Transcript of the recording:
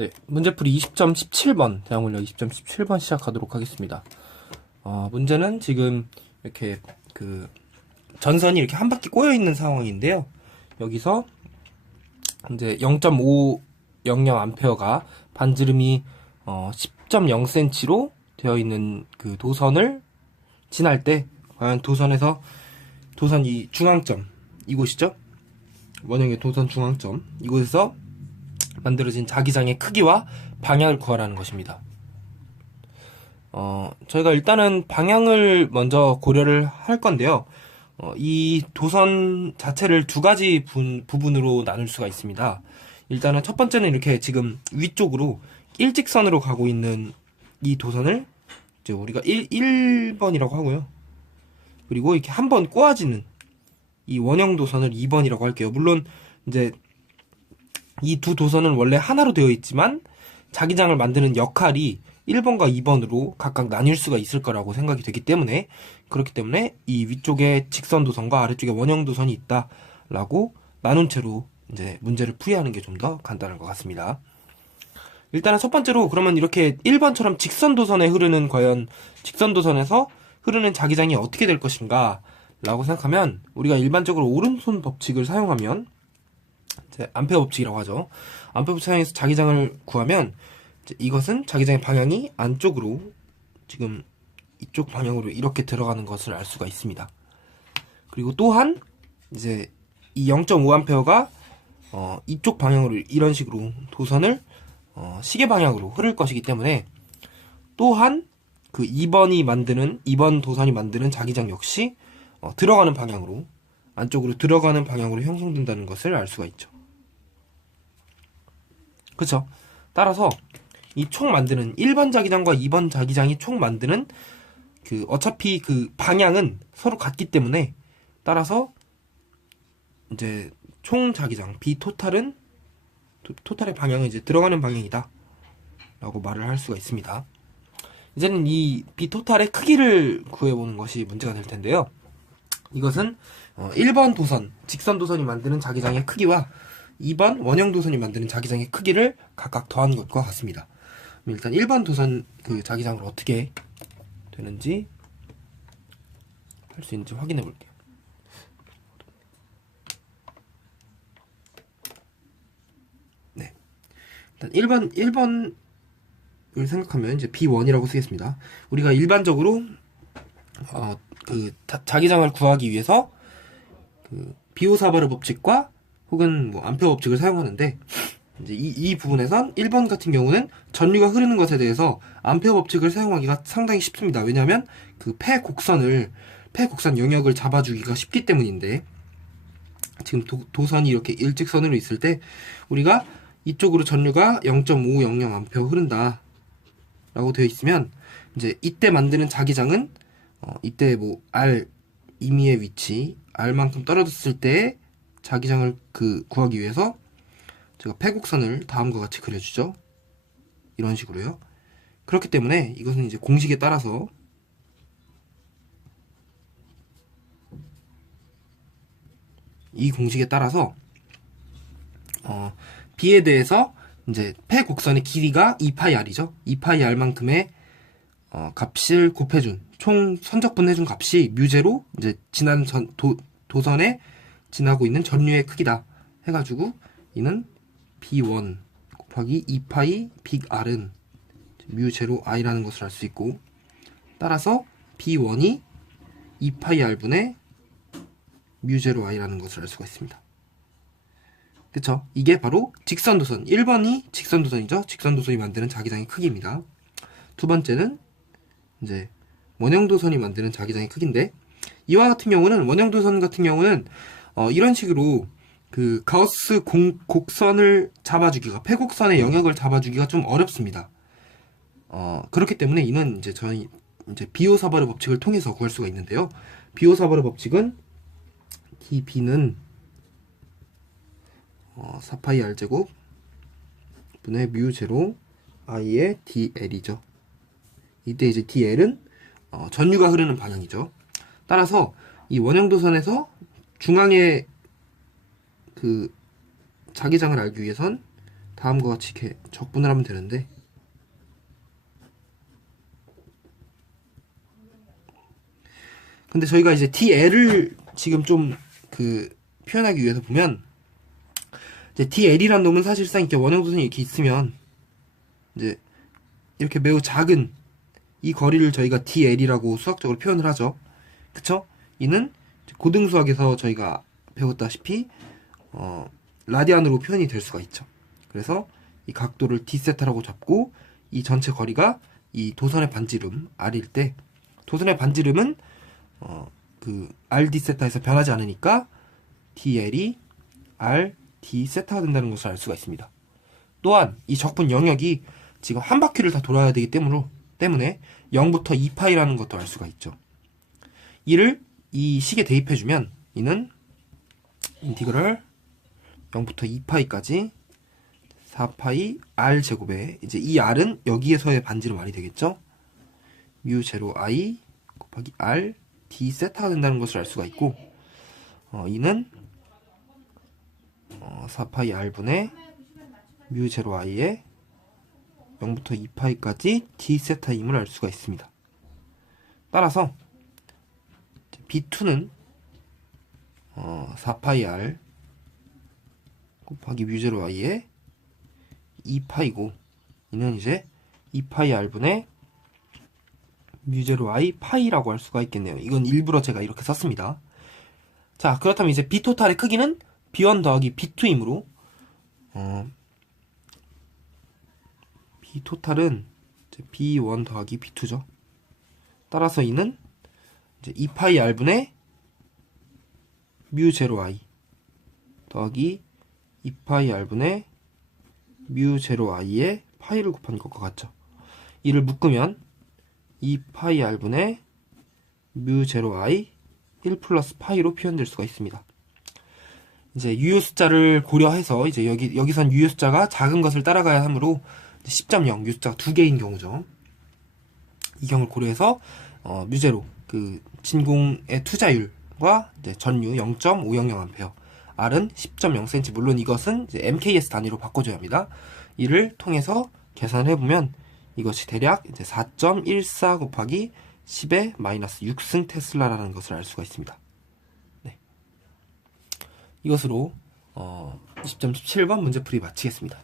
네, 문제풀이 20.17번, 대학문력 20.17번 시작하도록 하겠습니다. 문제는 지금 이렇게 전선이 이렇게 한 바퀴 꼬여 있는 상황인데요. 여기서 이제 0.500A가 반지름이 10.0cm로 되어 있는 그 도선을 지날 때 과연 도선 이 중앙점, 이곳이죠? 원형의 도선 중앙점, 이곳에서 만들어진 자기장의 크기와 방향을 구하라는 것입니다. 저희가 일단은 방향을 먼저 고려를 할 건데요. 이 도선 자체를 두 가지 부분으로 나눌 수가 있습니다. 일단은 첫 번째는 이렇게 지금 위쪽으로 일직선으로 가고 있는 이 도선을 이제 우리가 1번이라고 하고요. 그리고 이렇게 한 번 꼬아지는 이 원형 도선을 2번이라고 할게요. 물론 이제 이 두 도선은 원래 하나로 되어 있지만 자기장을 만드는 역할이 1번과 2번으로 각각 나뉠 수가 있을 거라고 생각이 되기 때문에, 그렇기 때문에 이 위쪽에 직선 도선과 아래쪽에 원형 도선이 있다라고 나눈 채로 이제 문제를 풀이하는 게 좀 더 간단한 것 같습니다. 일단은 첫 번째로, 그러면 이렇게 1번처럼 직선 도선에 흐르는, 과연 직선 도선에서 흐르는 자기장이 어떻게 될 것인가 라고 생각하면, 우리가 일반적으로 오른손 법칙을 사용하면, 암페어 법칙이라고 하죠. 암페어 법칙 사용해서 자기장을 구하면, 이것은 자기장의 방향이 안쪽으로, 지금 이쪽 방향으로 이렇게 들어가는 것을 알 수가 있습니다. 그리고 또한 이제 이 0.5A가 이쪽 방향으로 이런 식으로 도선을 시계 방향으로 흐를 것이기 때문에, 또한 그 2번 도선이 만드는 자기장 역시 들어가는 방향으로, 안쪽으로 들어가는 방향으로 형성된다는 것을 알 수가 있죠. 그쵸? 따라서 이 총 만드는 1번 자기장과 2번 자기장이 총 만드는 어차피 그 방향은 서로 같기 때문에, 따라서 이제 총 자기장 B 토탈의 방향은 이제 들어가는 방향이다 라고 말을 할 수가 있습니다. 이제는 이 B 토탈의 크기를 구해보는 것이 문제가 될 텐데요. 이것은 1번 도선, 직선 도선이 만드는 자기장의 크기와 2번 원형 도선이 만드는 자기장의 크기를 각각 더한 것과 같습니다. 일단 1번 도선 그 자기장을 어떻게 되는지 할 수 있는지 확인해 볼게요. 네. 일단 1번을 생각하면 이제 B1이라고 쓰겠습니다. 우리가 일반적으로 자기장을 구하기 위해서 비오사바르 법칙과 혹은 암페어 법칙을 사용하는데, 이제 이 부분에선 1번 같은 경우는 전류가 흐르는 것에 대해서 암페어 법칙을 사용하기가 상당히 쉽습니다. 왜냐하면 그 폐곡선 영역을 잡아주기가 쉽기 때문인데, 지금 도선이 이렇게 일직선으로 있을 때 우리가 이쪽으로 전류가 0.500A 흐른다 라고 되어 있으면, 이제 이때 만드는 자기장은 이때 R 임의의 위치, R만큼 떨어졌을 때 자기장을 구하기 위해서 제가 폐곡선을 다음과 같이 그려주죠. 이런 식으로요. 그렇기 때문에 이것은 이제 공식에 따라서 B에 대해서 이제 폐곡선의 길이가 2πr이죠. 2πr만큼의 값을 곱해준, 총 선적분해준 값이 뮤제로 이제 지난 도선에 지나고 있는 전류의 크기다 해가지고, 이는 B1 곱하기 2파이 빅 R은 뮤제로 I라는 것을 알 수 있고, 따라서 B1이 2파이 R분의 뮤제로 I라는 것을 알 수가 있습니다. 그쵸? 이게 바로 직선도선, 1번이 직선도선이죠. 직선도선이 만드는 자기장의 크기입니다. 두 번째는 이제 원형도선이 만드는 자기장의 크기인데, 이와 같은 경우는, 원형도선 같은 경우는 이런 식으로 가우스 곡선을 잡아주기가, 폐곡선의 영역을 잡아주기가 좀 어렵습니다. 그렇기 때문에 이는 이제 저희 비오사바르 법칙을 통해서 구할 수가 있는데요. 비오사바르 법칙은 db는 4파이 r제곱 분의 뮤제로 i의 dl이죠. 이때 이제 dl은 전류가 흐르는 방향이죠. 따라서 이 원형도선에서 중앙의 자기장을 알기 위해선 다음과 같이 이렇게 적분을 하면 되는데, 근데 저희가 이제 DL을 지금 좀 표현하기 위해서 보면, 이제 DL이란 놈은 사실상 이렇게 원형도선이 이렇게 있으면 이제 이렇게 매우 작은 이 거리를 저희가 DL이라고 수학적으로 표현을 하죠. 그쵸? 이는 고등수학에서 저희가 배웠다시피 라디안으로 표현이 될 수가 있죠. 그래서 이 각도를 d세타라고 잡고, 이 전체 거리가 이 도선의 반지름 R일 때, 도선의 반지름은 R d세타에서 변하지 않으니까 DL이 R d세타가 된다는 것을 알 수가 있습니다. 또한 이 적분 영역이 지금 한 바퀴를 다 돌아야 되기 때문에 0부터 2파이라는 것도 알 수가 있죠. 이를 이 식에 대입해주면 이는 인티그럴 0부터 2파이까지 4파이 R 제곱에, 이제 이 R은 여기에서의 반지름 R이 되겠죠. 뮤 제로 I 곱하기 R d 세타가 된다는 것을 알 수가 있고, 이는 4파이 R분의 뮤 제로 I의 0부터 2파이까지 d 세타임을 알 수가 있습니다. 따라서 B2는 4파이 R 곱하기 뮤 제로 I의 2파이고, 이는 이제 2파이 R분의 뮤 제로 I 파이라고 할 수가 있겠네요. 이건 일부러 제가 이렇게 썼습니다. 자, 그렇다면 이제 B 토탈의 크기는 B1 더하기 B2이므로 B 토탈은 이제 B1 더하기 B2죠. 따라서 이는 이제 2파이 R분의 뮤 제로 I 더하기 2파이 R분의 뮤 제로 I의 파이를 곱한 것과 같죠. 이를 묶으면 2파이 R분의 뮤 제로 I 1 플러스 파이로 표현될 수가 있습니다. 이제 유효 숫자를 고려해서 이제 여기선 유효 숫자가 작은 것을 따라가야 하므로 10.0 유효 숫자가 2개인 경우죠. 이 경우를 고려해서 뮤제로 진공의 투자율과 이제 전류 0.500A, R은 10.0cm, 물론 이것은 이제 MKS 단위로 바꿔줘야 합니다. 이를 통해서 계산을 해보면 이것이 대략 이제 4.14 곱하기 10의 마이너스 6승 테슬라라는 것을 알 수가 있습니다. 네. 이것으로 20.17번 문제풀이 마치겠습니다.